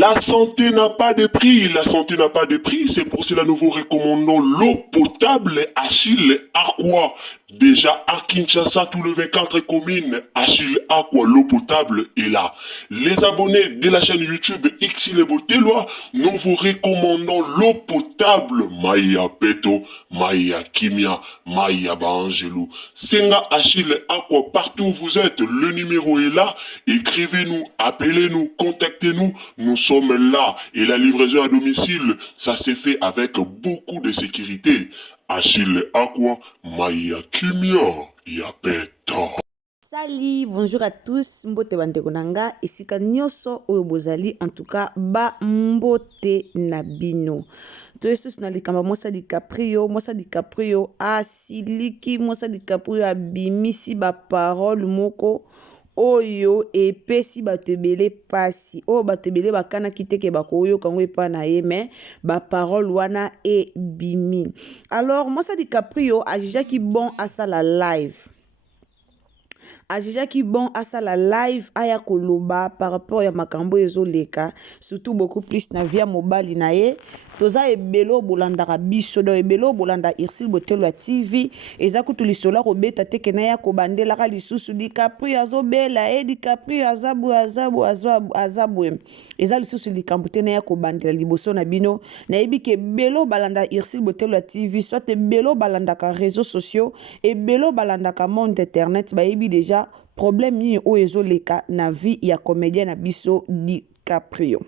La santé n'a pas de prix, la santé n'a pas de prix, c'est pour cela que nous vous recommandons l'eau potable Achille Aqua. Déjà à Kinshasa, tous les 24 communes, Achille Aqua, l'eau potable est là. Les abonnés de la chaîne YouTube Xile Botelwa, nous vous recommandons l'eau potable Maya Peto, Maya Kimia, Maya Bangelou. Senga Achille Aqua, partout où vous êtes, le numéro est là. Écrivez-nous, appelez-nous, contactez-nous. Nous sommes là. Et la livraison à domicile, ça s'est fait avec beaucoup de sécurité. Achille Aqua, Maya Kimia, Yapeto. Salut, bonjour à tous, mbote bandeko nanga, esika nyoso oyo bozali, en tout cas, ba mbote nabino. To yesus na likamba Mosa DiCaprio asiliki, Mosa DiCaprio abimisi ba parole moko, oyo epesi batebele pasi, oyo batebele bakana kiteke bako oyo kango epa na ye, mais ba parole wana e bimi. Alors, Mosa DiCaprio a qui bon à ça la live. Ajija ki bon asa la live aya koloba par rapport ya makambo ezo leka, surtout beaucoup plus na via mobali na ye. Toza ebelo bolandaka biso do ebelo bolanda Irsil Botelwa TV eza kutu lisola ko beta teke na ya ko bandela ka lisusu DiCaprio azobela DiCaprio azabu eza lisusu likambute na ya ko bandela liboso na bino na ebike belo balanda Irsil Botelwa TV soit ebelo balanda ka réseaux sociaux ebelo balanda ka monde internet ba ebi déjà problème ni o ezo leka na vie ya comédien na biso DiCaprio.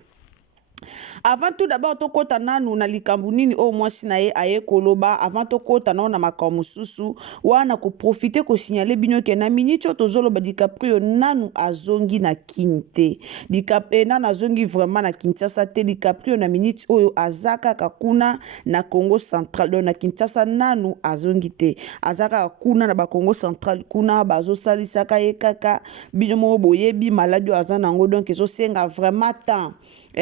Avant tout d'abord to kota nanu na likambu nini o mwasi na ye aye koloba avant to kota na makambo susu wana ko profiter ko signaler bino ke na minute tozoloba DiCaprio nanu azongi na kinte DiCaprio nanu azongi vraiment na Kinshasa te DiCaprio na minute oyo azaka kakuna na Congo Central do na Kinshasa nanu azongi te azaka kakuna na ba Congo Central kuna bazo salisa ka ye kaka bino mo boyebi maladi azana ngo donc ezo senga vraiment temps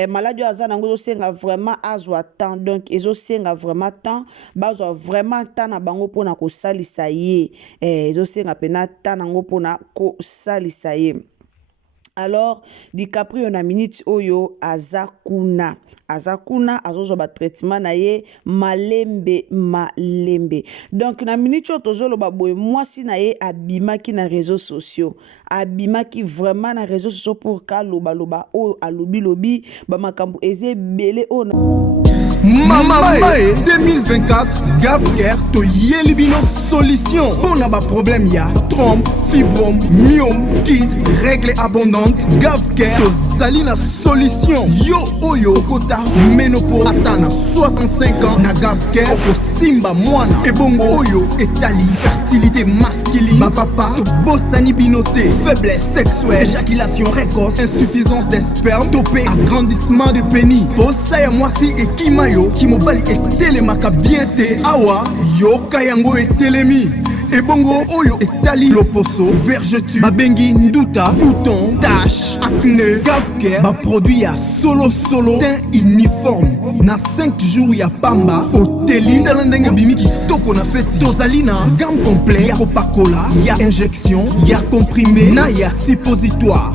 maladi azana ngo senga vraiment azwa temps donc ezo senga vraiment temps bazwa vraiment temps na bango pona ko salisa ye ezo senga pena temps na ngo pona ko salisa ye. Alors DiCaprio na minute oyo azakuna azozo ba traitement na ye malembe donc na minute tozolo ba boy mwasi na ye abimaki na réseaux sociaux abimaki vraiment na réseaux sociaux pour ka loba o alobi ba makambu eze belé o Mama 2024 Gavker to yelibino solution pour ba problème ya trompe, fibrome, myome, kyste, règle abondante Gavker to zalina solution yo oyo kota ménopause atana 65 ans na Gavker oko simba mwana ebongo oyo etali fertilité masculine ba papa to bosani binoté faiblesse sexuelle éjaculation précoce insuffisance des spermes topé agrandissement de pénis bossa ya mwasi ekima yo kimobali etelemaka bien te awa yoka yango etelemi ebongo oyo etali loposo vergeture babengi nduta bouton tache acné Gavker ba produit ya solo teint uniforme na 5 jours ya pamba oteli talendenge bimi kitoko na feti tozali na gamme complet ya kopakola ya injection ya comprimé na ya suppositoire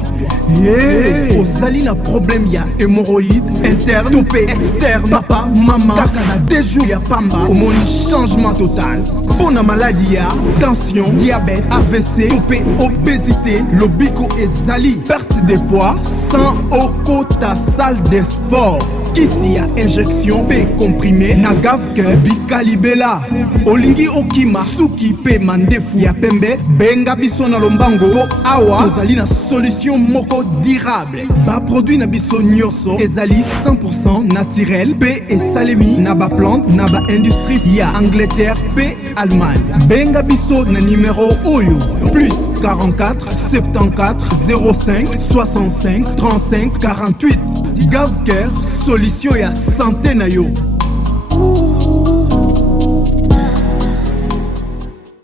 ozali na problème ya hémorroïde interne topé externe papa mama kaka na 2 jours ya pamba omoni changement total pona maladie ya tension, diabète, AVC, topé, obésité, lobiko ezali, perte de poids, sans okota salle de sport. Kisi ya injection pe comprimé na Gavker bikalibela olingi okima suki pe mandefu ya pembe benga biso na lombango po awa tozali na solution moko durable ba produit na biso nyoso ezali 100% naturel pe esalemi na ba plante na ba industrie ya Angleterre pe Allemagne benga biso na numéro oyo plus 44 74 05 65 35 48 Gavker solution ya santé na yo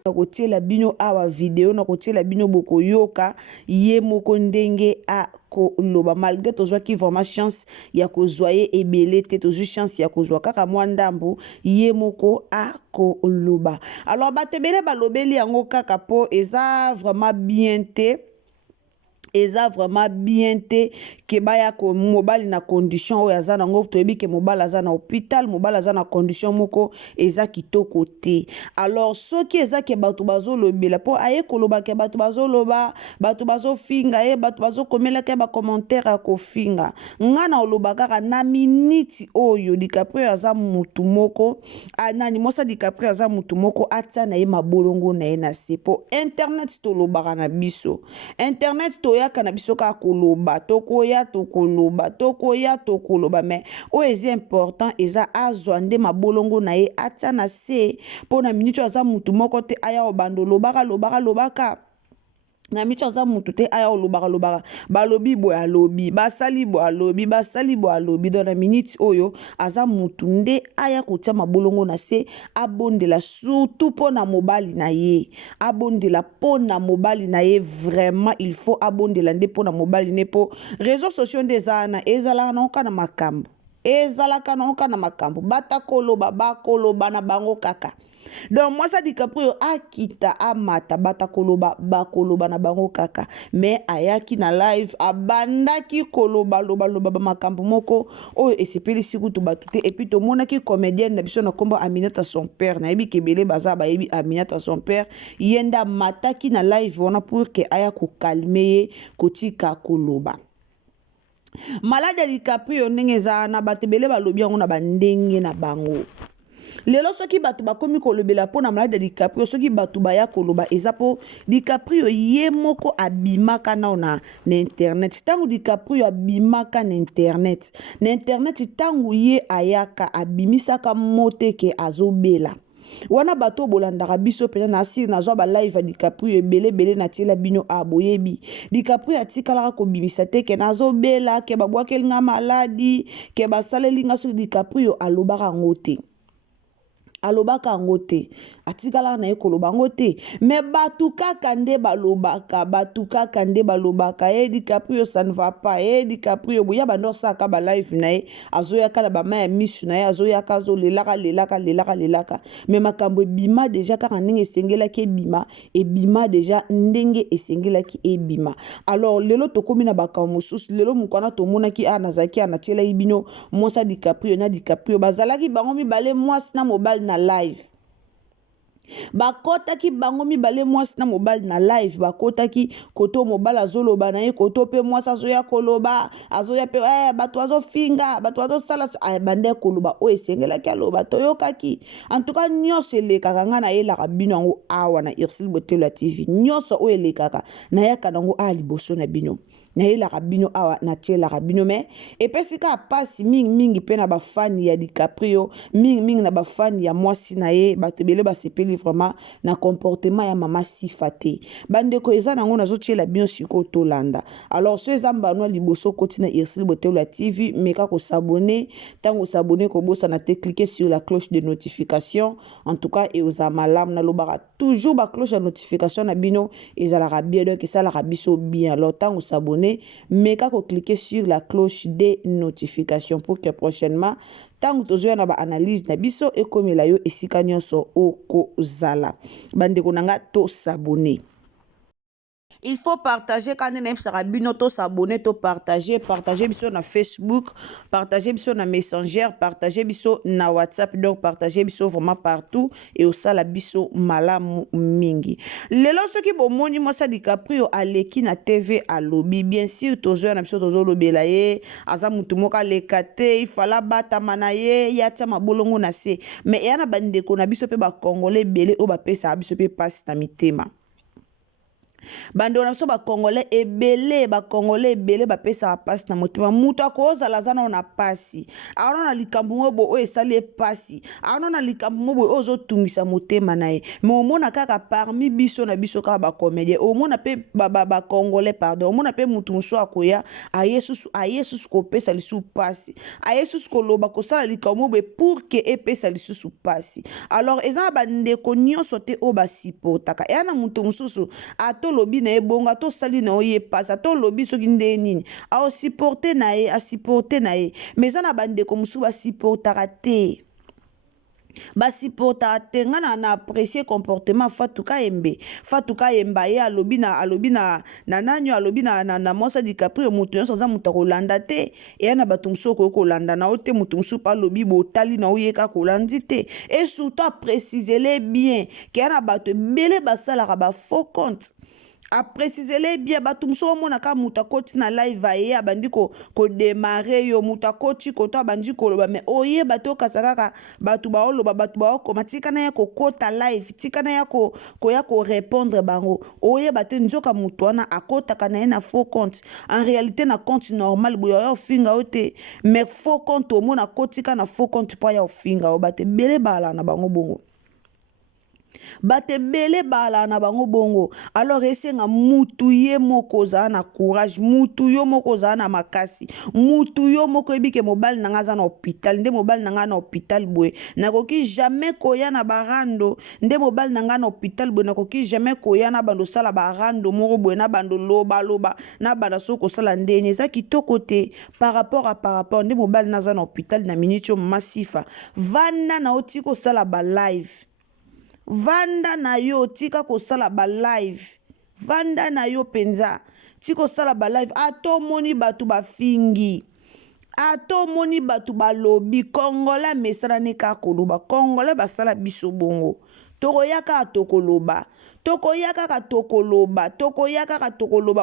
nakotiela bino awa video nakotiela bino boko yoka ye moko ndenge a koloba malgré tozwaki vraiment chance ya kozwa ye ebele te tozwi chance ya kozwa kaka mwa ndambu ye moko a koloba. Alors batebele balobeli yango kaka po eza vraiment bien te eza vraiment bien te ke baya ko mobali na condition oyo aza nango toyebi ke mobali aza na hôpital mobali aza na condition moko eza kitoko te alors soki eza ke bato bazolobela mpo aye koloba ke bato bazoloba bato bazofinga ye bato bazokomelaka bacommentaire ya kofinga nga na oloba kaka na miniti oyo DiCaprio aza mutu moko nani mosa DiCaprio aza mutu moko atia na ye mabolongo na ye na se mpo internet tolobaka na biso internet toyaka na biso kaka koloba tokoya tokoloba mais oyo eza important eza azwa nde mabolongo na ye atia na se mpo na miniti aza mutu moko te aya obanda lobaka na micho aza mutu te aya olobaka balobi boy alobi basali boy alobi dans la minute oyo aza mutu nde aya kotia mabolongo na se abondela surtout pona mobali na ye abondela pona mobali na ye vraiment il faut abondela nde pona mobali ne po réseaux sociaux nde ezalaka na makambo bakoloba na bango kaka. Donc moi ça DiCaprio akita amata bakoloba na bango kaka mais ayaki na live abandaki koloba makambo moko oyo esepeli sikutu batu te et puis to monaki comédienne na biso na kombo Aminata son père na yebi kebele baza ba yebi Aminata son père yenda mataki na live wana pour que aya ko calmer kotika koloba malade ya DiCaprio ndenge za na batebele balobi yango na bandenge na bango lelo soki bato bakomi kolobela po na malade ya DiCaprio soki bato baya koloba eza po DiCaprio ye moko abimaka nao na internet tangu DiCaprio abimaka na internet tangu ye ayaka abimisaka mote ke azobela wana bato bolandaka biso pena na asiri nazwa ba live ya DiCaprio ebele na tiela bino aboyebi DiCaprio atikalaka kobimisa te ke nazobela ke babwakelinga maladi ke basalelinga soki DiCaprio alobaka ngo te atikala na ye koloba ngo te mais batu kaka nde balobaka DiCaprio ça ne va pas DiCaprio boya bando saka ba live na ye azoyaka na ba ma ya misu na ye azoyaka lelaka mais makambo ebima déjà kaka ndenge esengelaki ebima déjà ndenge esengelaki ebima alors lelo tokomi na bakambo mosusu lelo mukwana tomonaki nazaki anatiela ibino mosa DiCaprio bazalaki bango mibale mwasi na mobile na live bakotaki bango mibale mwasi na mobali na live bakotaki koto mobali azoloba na ye koto pe mwasi azoya koloba azoya pe bato azofinga bato azosala bande koloba oyo esengelaki aloba toyokaki en tout cas nyonso elekaka nga na yelaka bino yango awa na Irsil Botelo TV nyonso oyo elekaka nayaka nango liboso na bino nayelaka bino awa natielaka bino me epesika pasi mingi pe na bafani ya DiCaprio mingi na bafani ya mwasi na ye bato ebele basepeli vraiment na comportement ya mama Sifa te bandeko eza nango nazotiela bino siko tolanda alors so eza mbano liboso koti na Irsil Botelo TV meka ko s'abonner tango s'abonner ko bosa na te cliquer sur la cloche de notification en tout cas et aux amalam na lobaka toujours ba cloche de notification na bino ezalaka bien donc ça la biso bien alors tango s'abonner mais quand vous cliquez sur la cloche des notifications pour que prochainement tant que vous avez une analyse na biso et comme la yo esika nyonso okozala bandeko nanga to s'abonner. Il faut partager quand on aime to s'abonner, to partager biso na Facebook, partager biso na Messenger, partager biso na WhatsApp, donc partager biso vraiment partout et au sala biso malamu mingi. Lelo soki bomoni mosa DiCaprio aleki na TV alobi bien sûr tozo na biso tozo lobela ye aza mutu moka lekate ifala bata manaye yatia mabolongo na se mais yana bandeko na biso pe ba congolais belé o ba pesa biso pe passe na mitema. Bando na biso ba congolais ebele ba pesa passe na motema mutu akozala zana na pasi aona na likambo mobo o esali pasi aona na likambo mobo ozo tungisa motema nae mais omona kaka parmi biso na biso ka ba comédien omona pe ba congolais pardon omona pe mutu muso akoya a Yesus ko pesa lisu pasi a Yesus ko loba ko sala likambo mobo pour que e pesa lisu pasi alors ezana bande ko nyonso te o ba sipotaka yana mutu mususu ato lobi na ebonga to sali na oye pasa to lobi soki nde nini a supporter na ye mais ana bande ko musu ba supportera te basipota te nga na apprécier comportement fatuka yemba ye alobi na nanyo alobi na mosa DiCaprio mutu nyonso aza mutu akolanda te eya na bato mosusu okoki kolanda na yo te mutu mosusu mpe alobi botali na oye kaka kolandi te et surtout aprécisele bien keya na bato ebele basalaka bafaux compte aprécisele bien bato mosusu omonaka mutu akoti na live aye abandi kodemare yo mutu akoti koto abandi koloba me oyeba te okasa kaka bato baoloba bato baokoma tika na ya kokota live tika na ya koya korépondre bango oyeba te nzoka mutu wana akotaka na ye na faux compte en réalité na compte normal boyo ya ofinga yo te mais faux compte omona akotika na faux compte mpo ya ofinga yo bato ebele bala na bango bongo bato ebele bala na bango bongo alors esenga mutu ye moko ozala na courage mutu yo moko ozala na makasi mutu yo moko ebike mobali na nga aza na hôpital nde mobali na nga na hôpital boye nakoki jamais koya na barando nde mobali na nga na hôpital boye nakoki jamais koya na bando sala barando moko boye na bando loba na banda so kosala ndeni eza kitoko te par rapport nde mobali na aza na hôpital na minute yo masifa vanda na oti kosala ba live vanda na yo tika kosala ba live vanda na yo penza tika kosala ba live atomoni bato bafingi atomoni bato balobi kongola mesala ne ka koloba kongola basala biso bongo tokoyaka tokoloba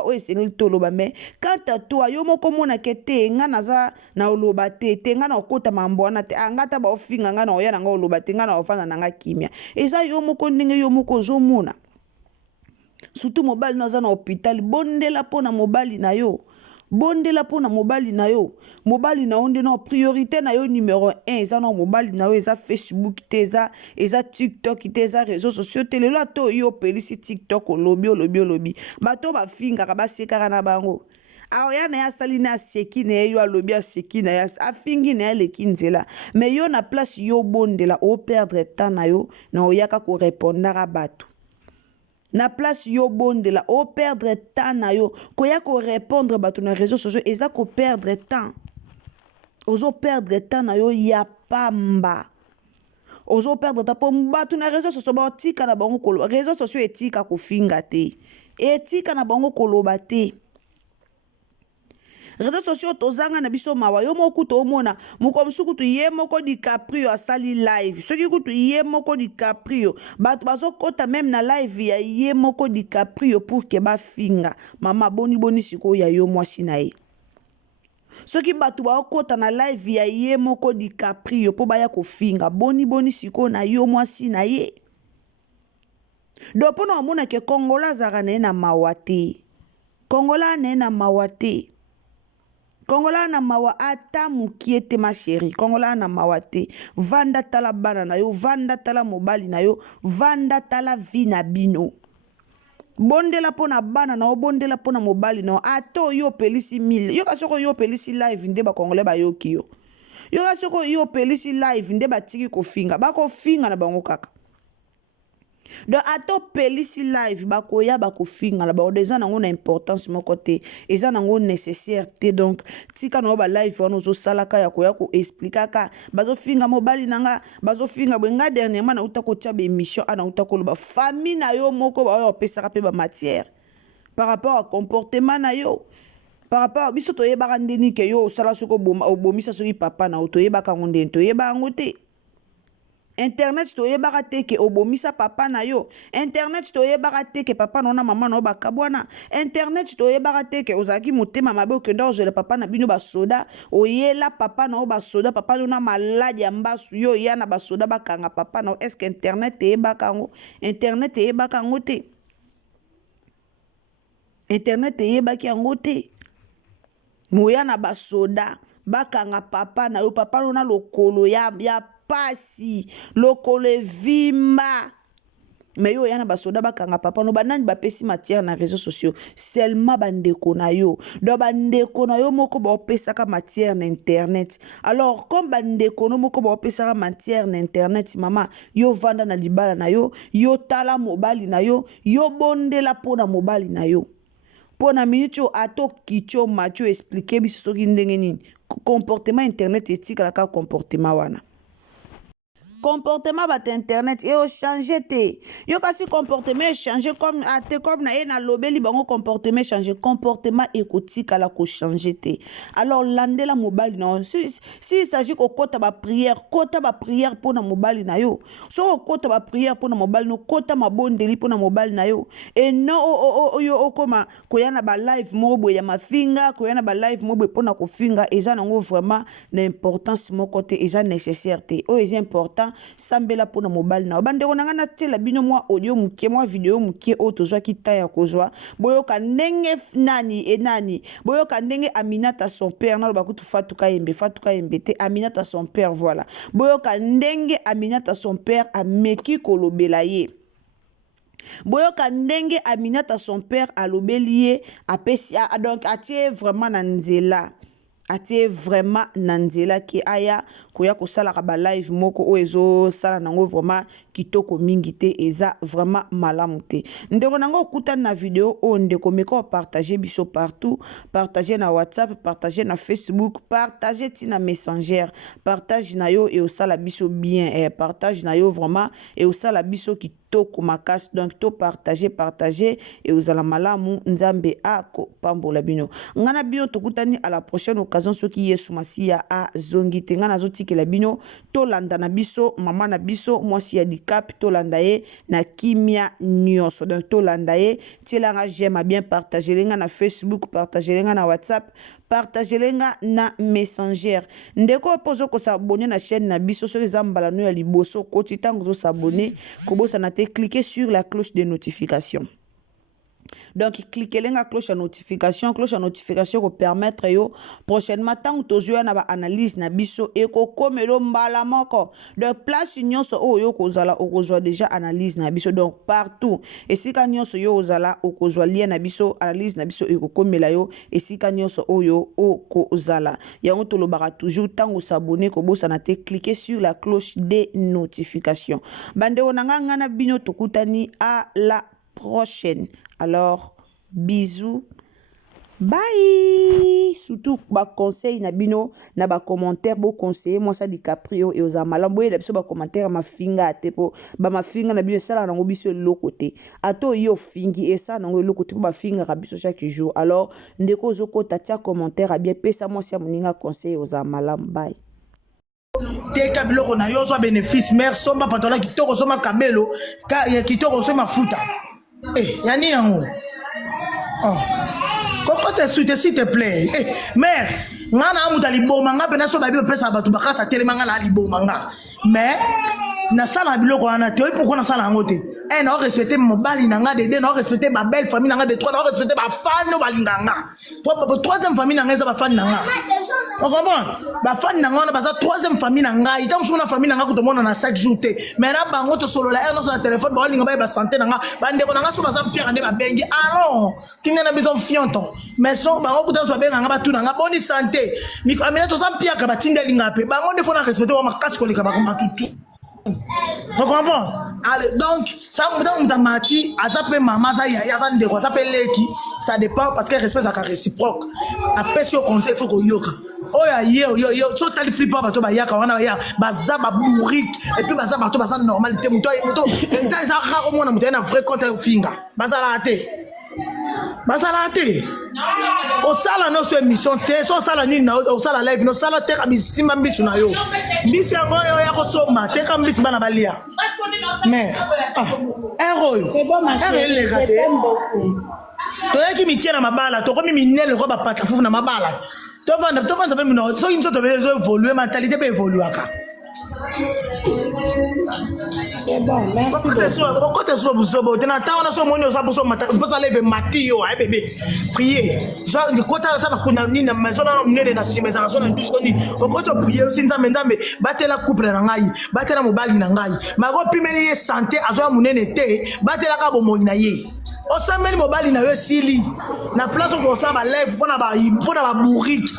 oyo esengeli toloba me kanta toa yo moko monake te nga naza na oloba te nga na okota mambo wana te anga ta baofinga nga na oya na nga oloba te nga na ofanda na nga kimia eza yo moko ndenge yo moko ozomona surtout mobali no aza na hôpital bondela mpona mobali na yo bondela mpona mobali na yo nde na priorité na yo numéro 1 eza na mobali na yo eza Facebook te eza TikTok te eza réseaux sociaux te lelo ata oyo opelisi TikTok olobi bato bafingaka basekaka na bango aoya na ye asali na aseki na ye yo alobi aseki na ye afingi na ye aleki nzela mais yo na place yo bondela operdre temps na yo na oyaka korépondaka bato na place yo bondela o perdre temps na yo koya ko répondre bato na réseaux sociaux eza ko perdre temps ozo perdre temps na yo ya pamba ozo perdre temps po bato na réseaux sociaux ba tika na bango koloba réseaux sociaux etika kofinga te etika na bango koloba te réseaux sociaux tozanga na biso mawa yo moko tomona moko musuku ye moko DiCaprio asali live soki kutu ye moko DiCaprio bato bazokota même na live ya ye moko DiCaprio pour que bafinga mama boni siko ya yo mwasi na ye soki bato bakota na live ya ye moko DiCaprio po baya kofinga boni siko na yo mwasi na ye do pona omona ke kongola zara na mawa te kongola na mawa te kongola na mawa ata mukie te ma chérie kongola na mawa te vanda tala bana na yo vanda tala mobali na yo vanda tala vi na bino bondela pona bana na bondela pona mobali na ato yo pelisi 1000 yo kasoko yo pelisi live nde ba kongole ba yoki yo kasoko yo pelisi live nde batiki kofinga bakofinga na bango kaka donc ato pelisi live bakoya bakofinga la bango eza nango na importance moko te eza nango nécessaire te donc tika na ba live wana ozosalaka ya koya ko explikaka bazofinga mobali nanga bazofinga bwenga dernièrement na uta kotia ba émission ana uta koloba famille na yo moko ba opesaka pe ba matière par rapport à comportement na yo par rapport biso toyebaka ndeni ke yo osala soko obomisa soki papa na yo toyebaka ngo ndeni toyeba yango te internet toyebaka te ke obomisa papa na yo internet toyebaka te ke papa na mama na bakabwana internet toyebaka te ke ozalaki motema mabe okenda ozela papa na bino basoda oyela papa na basoda papa na maladi ya mbasu yo ya na basoda bakanga papa na est-ce que internet toyebaka ngo internet toyebaka ngo te internet toyebaki yango te moya na basoda bakanga papa na yo papa na lokolo ya pasi lokolo vimba mais yo yana basoda bakanga papa no banani bapesi matière na réseaux sociaux seulement bandeko na yo do bandeko na yo moko ba opesaka matière na internet alors comme bandeko no moko ba opesaka matière na internet mama yo vanda na libala na yo yo tala mobali na yo yo bondela pona mobali na yo pona minute ato kicho macho expliquer biso soki ndenge nini comportement internet etika la ka comportement wana comportement bat internet et au changer te yo kasi comportement changer comme ate comme na na lobeli bango comportement changer comportement ekotika la ko changer te alors landela mobile non si il s'agit ko kota ba prière pour na mobile na yo so kota ba prière pour na mobile no kota mabondeli pour na mobile na yo et non yo okoma koyana ba live mobo ya mafinga koyana ba live mobo pour na ko finga eza nango vraiment l'importance mon côté eza nécessaire te o eza important sambela pour na mobile na bandeko nanga na tela bino moi audio muke moi vidéo muke o tozwa kitaya kozwa boyoka ndenge nani boyoka ndenge Aminata son père na bakutu fatuka yembe te Aminata son père voilà boyoka ndenge Aminata son père ameki kolobela ye boyoka ndenge Aminata son père alobeli apesi donc atie vraiment na nzela atie vraiment nanzela ki aya koya kosala ka ba live moko o ezo sala nango vraiment kitoko mingi te eza vraiment malamu te ndeko nango okutana na video o ndeko meko partager biso partout partager na WhatsApp partager na Facebook partager tina Messenger partage na yo et osala biso bien partage na yo vraiment et osala biso kitoko makasi donc to partager et osala malamu nzambe ako pambola bino ngana bino tokutani à la prochaine occasion soki Yesu Masia a zongi te ngana zotikela bino to landa na biso mama na biso mwasi ya dikap to landa ye na kimia nyonso donc to landa ye tielanga j'aime bien partager lenga na Facebook partager lenga na WhatsApp partager lenga na Messenger ndeko pozo ko s'abonner na chaîne na biso so les mbala no ya liboso koti tango zo s'abonner kobosa na te cliquer sur la cloche de notification. Donc, cliquez sur la cloche de notification pour permettre yo prochainement tant que tu as une analyse na biso et ko komelo mbala moko de place nyonso o yo kozala okozwa déjà analyse na biso donc partout et si ka nyonso yo ozala okozwa lien na biso analyse na biso e ko komela yo et si ka nyonso o yo okozala yango to lobaka toujours tant que s'abonner ko bosa na te cliquer sur la cloche de notification bande onanga ngana bino tokutani à la prochaine. Alors, bisous. Bye. Surtout, ba conseil na bino, na ba commentaire, bo conseiller, moi ça di Caprio et aux amalam. Boye la biso ba commentaire ma finga atepo. Ba ma finga na biso sala nango biso lo côté. Ato yo fingi et ça nango lo côté ba finga ra biso chaque jour. Alors, ndeko zoko tatia commentaire a bien pesa moi si amoninga conseil aux amalam. Bye. Teka biloko na yo zo bénéfice mère somba patola kitoko soma kabelo ka kitoko soma futa. Yani yango. Oh. Koko te suite s'il te plaît. Mère, ngana amuta liboma nga pena so babi pesa batu bakata telemanga la liboma nga. Mais na sala biloko wana te pourquoi na sala ngote. Na respecter mobali nanga de na respecter ma belle famille nanga de trois na respecter ba fan no balinganga. Pour troisième famille nanga za ba fan nanga. On comprend? Ba fan nanga na baza troisième famille nanga, ita msuna famille nanga ko to mona na chaque jour te. Mais na bango to solo la na sur téléphone ba linga ba santé nanga, ba ndeko nanga so baza pierre ande ba bengi. Alors, kinga na besoin fianton. Mais so bango ko to so benga nga ba tu nanga bonne santé. Miko amena to sa pierre ka ba tinda linga pe. Bango de fona respecter wa makasi ko lika ba ko tout. Vous comprenez? Donc, ça me mati, ça maman, ça peut leki, ça dépend parce qu'elle respecte sa réciproque. Après, si on conseille, il faut qu'on yoka. Oh yo, so t'as le plus pas bateau, yaka, on a ya, baza, bourrique, et puis baza, bateau, baza, normalité, mouton, et ça, rare au moins, on a un vrai compte au finger. Baza la thé. Au sala no so émission té so sala ni na au sala live no sala té ka simba mbisu na yo mbisi yango yo ya ko soma té ka mbisi bana balia mais héros c'est bon ma chérie je t'aime beaucoup to yaki mitie na mabala to komi minele ko ba pata fufu na mabala to vanda même no so inso to bezo évoluer mentalité be évoluer aka. C'est bon, merci beaucoup. Quand tu es sur le terrain, tu as un matio, bébé. Priez. Quand tu as une maison, quand tu prier, battez la coupe na ngai, battez la mobile na ngai. Mago pimeli santé azo munene te, battez la kabo moina ye. O sameli mobile na yo sili. Na place ko sa ba lève pona ba bourrique.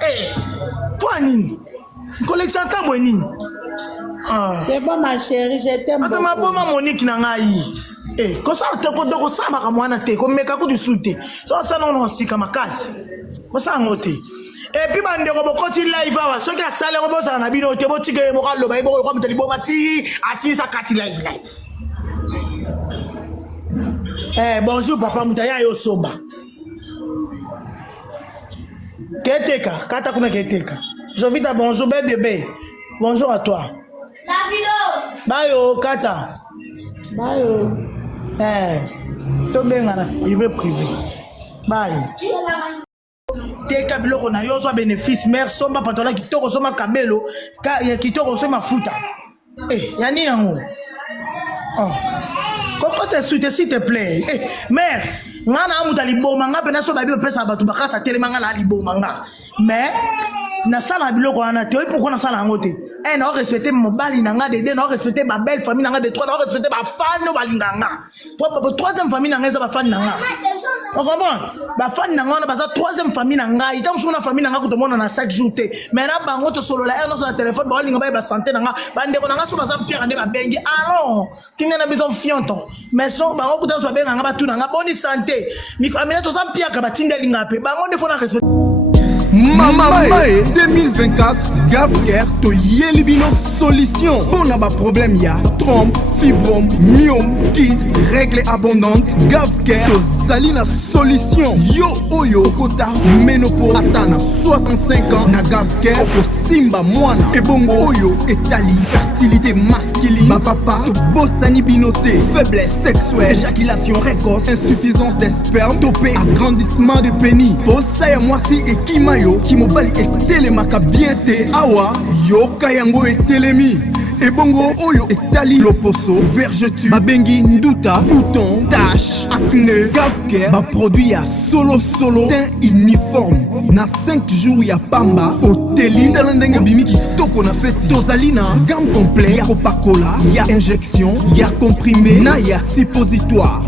Toi nini? Collection ta bonini. C'est bon ma chérie, je t'aime beaucoup. Attends, ma Monique nangai. Ko sa te ko doko sama ka mwana te ko meka ko du sute. So sa non si kama kasi. Ko sa ngote. Et puis bandeko bokoti live awa soki asale ngo bosala na bino te botika ye moko aloba ye moko lokwa mutali boma ti asisa kati live. Bonjour papa mutaya yo somba. Keteka, kata kuna keteka. Jovita bonjour bébé. Bonjour à toi. Davido. Bayo kata. Bayo. To bengana, il veut privé. Bye. Teka biloko na yo so bénéfice mère somba patola kitoko soma kabelo ya kitoko soma futa. Yani yango. Cocotte s'il te plaît. Mère, ngana amuta liboma nga pena so babi pesa batu bakata telemanga la liboma nga. Mais na sala biloko wana te pourquoi na sala ngote. Na respecter mobali na nga de na respecter ma belle famille na nga de trois na respecter ba fan no balinga nga. Troisième famille na nga za ba fan na nga. On comprend? Ba fan na nga na baza troisième famille na nga. Ita mso na famille na nga ko to mona na chaque jour te. Mais na bango to solo la no sur téléphone ba linga ba santé na nga. Ba ndeko na nga so baza pierre ande ba bengi. Alors, kinga na besoin fianton. Mais so bango ko to so benga nga ba tuna nga boni santé. Miko amena to sa pierre ka ba tinda linga pe. Bango de fona respect. Mamae 2024 Gafker to Yelibino solution. Bon aba problème ya trompe, fibrome, myome, kyste, règles abondantes. Gafker to Zalina solution. Yo oyo kota ménopause atana 65 ans na Gafker oko simba mwana. Ebongo oyo etali fertilité masculine. Ba papa to bosani binoté, faiblesse sexuelle, éjaculation précoce, insuffisance des spermes, topé agrandissement de pénis. Posaya mwasi et kimayo ki mobali etelemaka bien te awa yoka yango etelemi. Ebongo oyo etali loposo, vergeture, babengi nduta, bouton, tache, acné. Gafker ba produit ya solo teint uniforme. Na 5 jours ya pamba oteli talendenge bimi kitoko na feti. Tozalina gamme complet ya Coca-Cola, ya injection, ya comprimé, na ya suppositoire.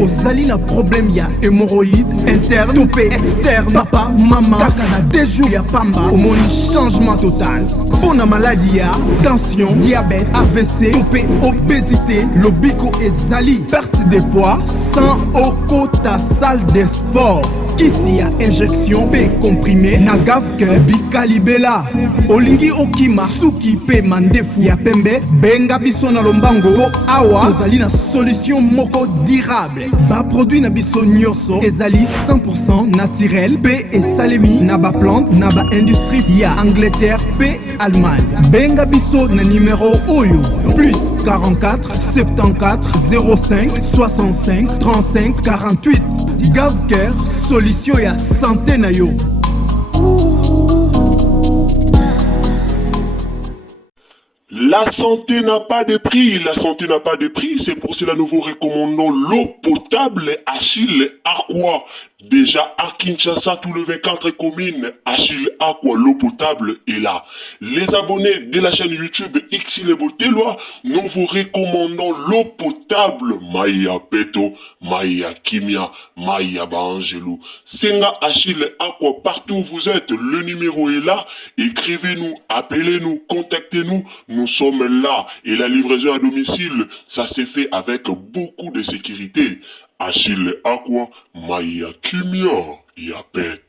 Ozalina problème ya hémorroïde interne, topé externe, papa, maman. Kaka na 2 jours ya pamba omoni changement total. Bona maladie ya tension, diabète, AVC, topé, obésité, lobiko ezali, perte de poids, sans okota salle de sport. Kisi ya injection pe comprimé na Gafker bikalibela. Olingi okima suki pe mandefu ya pembe benga biso na lombango po awa tozali na solution moko durable. Ba produit na biso nyonso ezali 100% naturel pe esalemi na ba plante na ba industrie ya Angleterre pe Allemagne. Benga biso na numéro oyo plus 44 74 05 65 35 48. Gafker solution ya santé na yo. La santé n'a pas de prix, la santé n'a pas de prix, c'est pour cela nous vous recommandons l'eau potable Achille Aqua. Déjà à Kinshasa, tout le 24 communes, Achille Aqua, l'eau potable est là. Les abonnés de la chaîne YouTube Xile Boteloa, nous vous recommandons l'eau potable Maya Peto, Maya Kimia, Maya Bangelou. Senga Achille Aqua, partout où vous êtes, le numéro est là. Écrivez-nous, appelez-nous, contactez-nous. Nous sommes là et la livraison à domicile, ça s'est fait avec beaucoup de sécurité. Achille Aqua, Maya Kimia, Yapet.